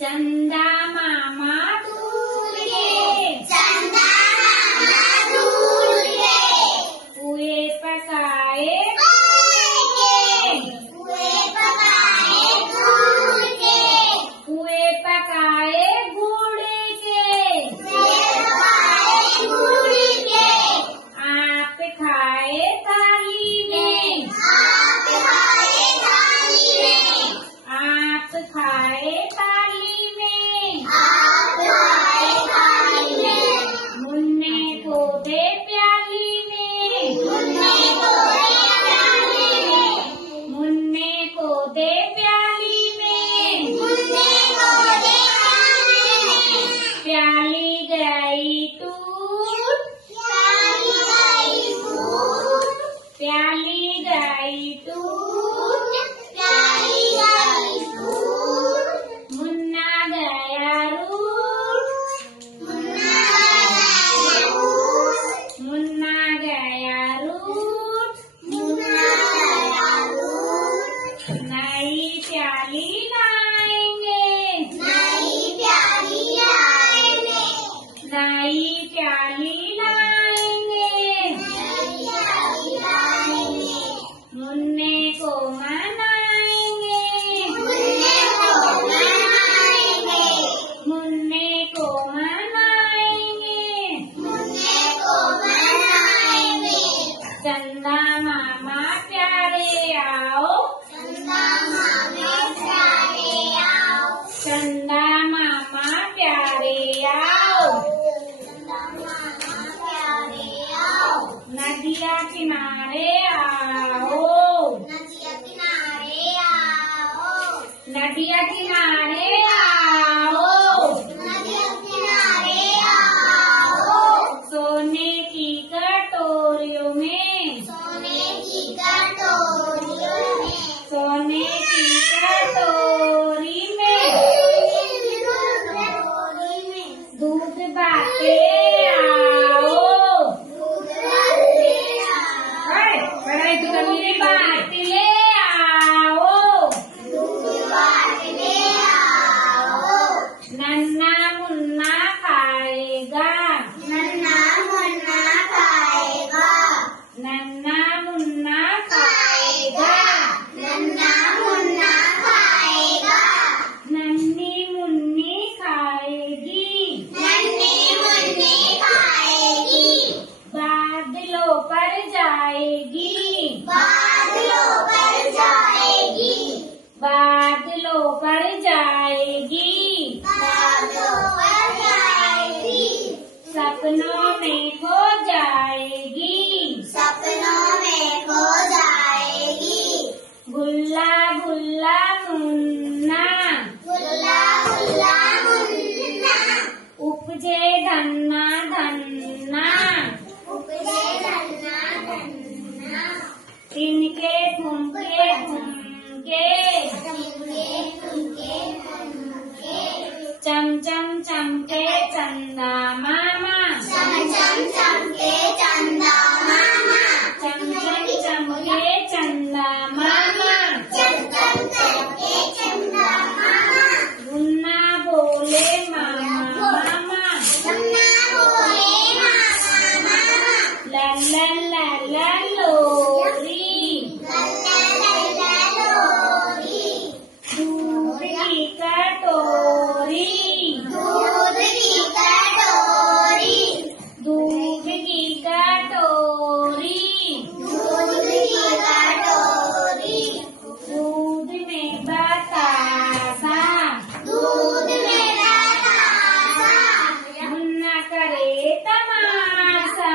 चंदा मामा दूर गे, पुए पकाए पुए पकाए गुड़ के, आप खाए थाली में, आप खाए थाली में, मुन्ने को दे प्याली में, मुन्ने को दे प्याली में, प्याली गई टूट, प्याली गई टूट, मुन्ना गया रूठ, मुन्ना गया रूठ, नई प्याली लाएंगे, नई प्याली लाएंगे, मुन्ने को मनाएंगे, मुन्ने को मनाएंगे, चंदा मामा प्यारे आओ, चंदा मामा प्यारे आओ, नदिया किनारे आओ, नदिया किनारे आओ, सोने की कटोरियों में, सोने की कटोरी में दूध बाटे आओ, दूध बाट ले आओ, नन्ना मुन्ना खाएगा, नन्ना मुन्ना खाएगा, नन्नी मुन्नी खाएगी, बादलों पर जाएगी, बादलों पर जाएगी, सपनों में खो जाएगी, गुल्ला गुल्ला मुन्ना, उपजे धन्ना धन्ना, तिनके ठुमके ठुमके, चम चम चमके चंदा मामा, चम चम चमके चंदा मामा, मुन्ना बोले मामा मामा, ला ला ला लोरी, दूध की कटोरी, दूध की कटोरी, दूध में बतासा, मुन्ना करे तमाशा,